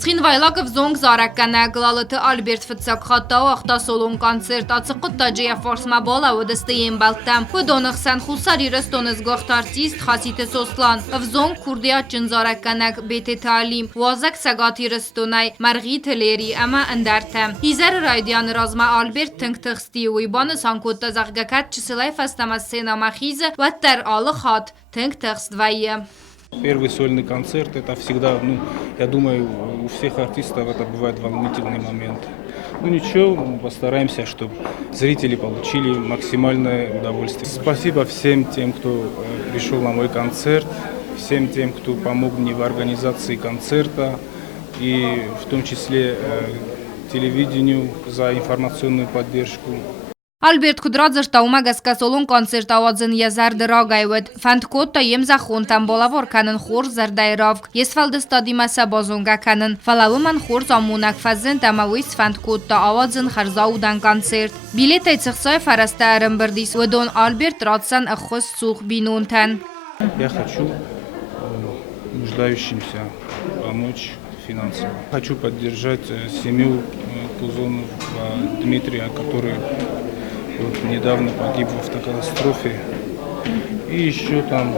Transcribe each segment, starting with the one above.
Цхинвайлак взонг зараккана глалыты Альберт Фицак хаттау ахта солон концерт ацықыт таджия форсма бола удыстыйын балтам. Худонық сан хусари рыстонызгохт артист хаситы сослан. Взонг курдият джин заракканак бети талим. Вазак сагати рыстонай марғи тилери ама андартам. Хизар райдиан разма Альберт тыңтықсти уйбаны санкутта зағгакат чисылай фастамас сена махиза ваттар алы хат тыңтықс двайы. Первый сольный концерт — это всегда, я думаю, у всех артистов это бывает волнительный момент. Ничего, мы постараемся, чтобы зрители получили максимальное удовольствие. Спасибо всем тем, кто пришел на мой концерт, всем тем, кто помог мне в организации концерта, и в том числе телевидению за информационную поддержку. Альберт Кудрадзе штаумагас касолун концерт авадзен язар дырагайвет. Фанткот таем захон там болавор канын хор зардайравг. Есфалды стадимаса базунга канын. Фалавыман хор замунак фазен тамавис фанткот та авадзен харзаудан концерт. Билетай цехсай фараста арымбырдис. Ведон Альберт радсан ахос сух бинунтан. Я хочу нуждающимся помочь финансово. Хочу поддержать семью Пузонова Дмитрия, который недавно погиб в автокатастрофе, и еще там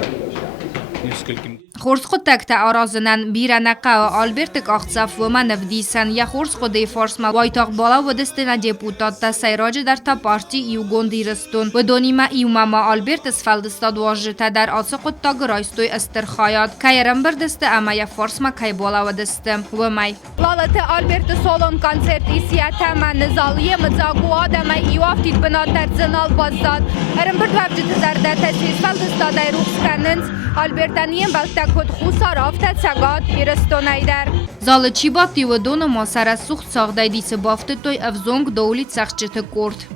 нескольким. Хорс خودتکتا آرازنن بیرنقه آلبرت اختصاف و من افدیسن یا خورس خودی فارسما وایتاق بالا و دستنا دیپوتات تا سیراج در تا پارتی ایو گوندی رستون و دونیما ایو ماما آلبرت اسفلدستاد واجتا در آسقود تا گرایستوی استرخایات که رمبردست اما یا فارسما که بالا و دستم و مای لالت آلبرت سالون کنسرت ایسیت من نزالیه مزاگو آدم ایو افتید بنا در زنال بازداد رمبرد وفجت زرده تسویز فلدستاد ای روز کننز آلبرتانیم بلتا کد خوصار آفتد سگاد ایرستونایدر زال چی باتی و دون ما سر سوخت ساخته دیس بافت توی افزونگ دولیت سخچت کرد.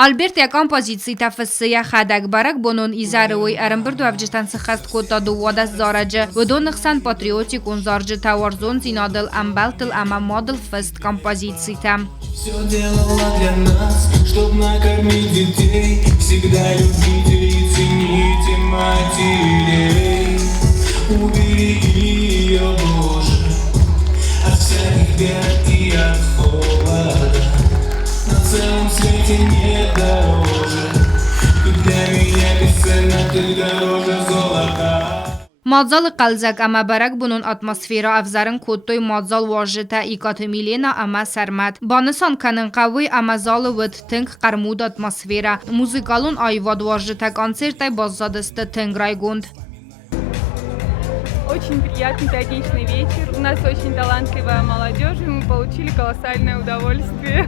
Альберт якан позиции тафассия хадак барак бонон изаруй арамберду авжтан сахаст кота дувадас зараджа ведонхсан патриотик он зарджа таварзон зинадл амбалтл ама модел фест композиции там. Все делала для нас, чтоб накормить детей, всегда любите и цените матерей. Убери ее, Боже, от всяких бед и от холода. На целом свете нет дороже, ты для меня бесценна, ты дороже золота. مادزال قلزک اما برک بنون اتمسفیرا افزارن کتوی مادزال واجتا ایکات میلینا اما سرمت بانسان کنن قوی اما زال ود تنگ قرمود اتمسفیرا موزیکالون آیواد واجتا концертай баззадысты тенграй гунд. Очень приятный пятничный вечер. У нас очень талантливая молодежь, и мы получили колоссальное удовольствие.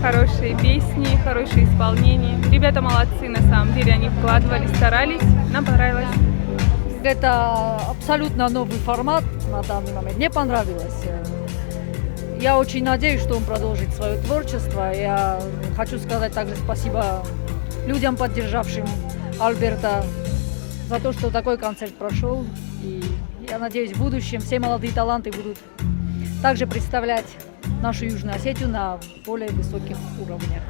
Хорошие песни, хорошее исполнение. Ребята молодцы, на самом деле, они вкладывались, старались, нам понравилось. Это абсолютно новый формат на данный момент. Мне понравилось. Я очень надеюсь, что он продолжит свое творчество. Я хочу сказать также спасибо людям, поддержавшим Альберта, за то, что такой концерт прошел. И я надеюсь, в будущем все молодые таланты будут также представлять нашу Южную Осетию на более высоких уровнях.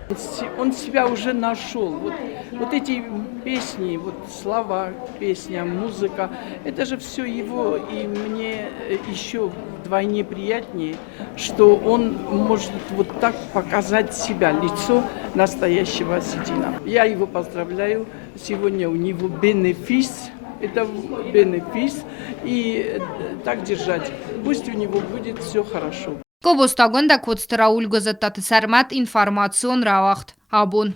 Он себя уже нашел. Вот эти песни, вот слова песня, музыка, это же все его. И мне еще вдвойне приятнее, что он может вот так показать себя, лицо настоящего осетина. Я его поздравляю. Сегодня у него бенефис. Это бенефис. И так держать. Пусть у него будет все хорошо. Кобостагонда кодстрауль газетаты сармат информацион равахт. Абун.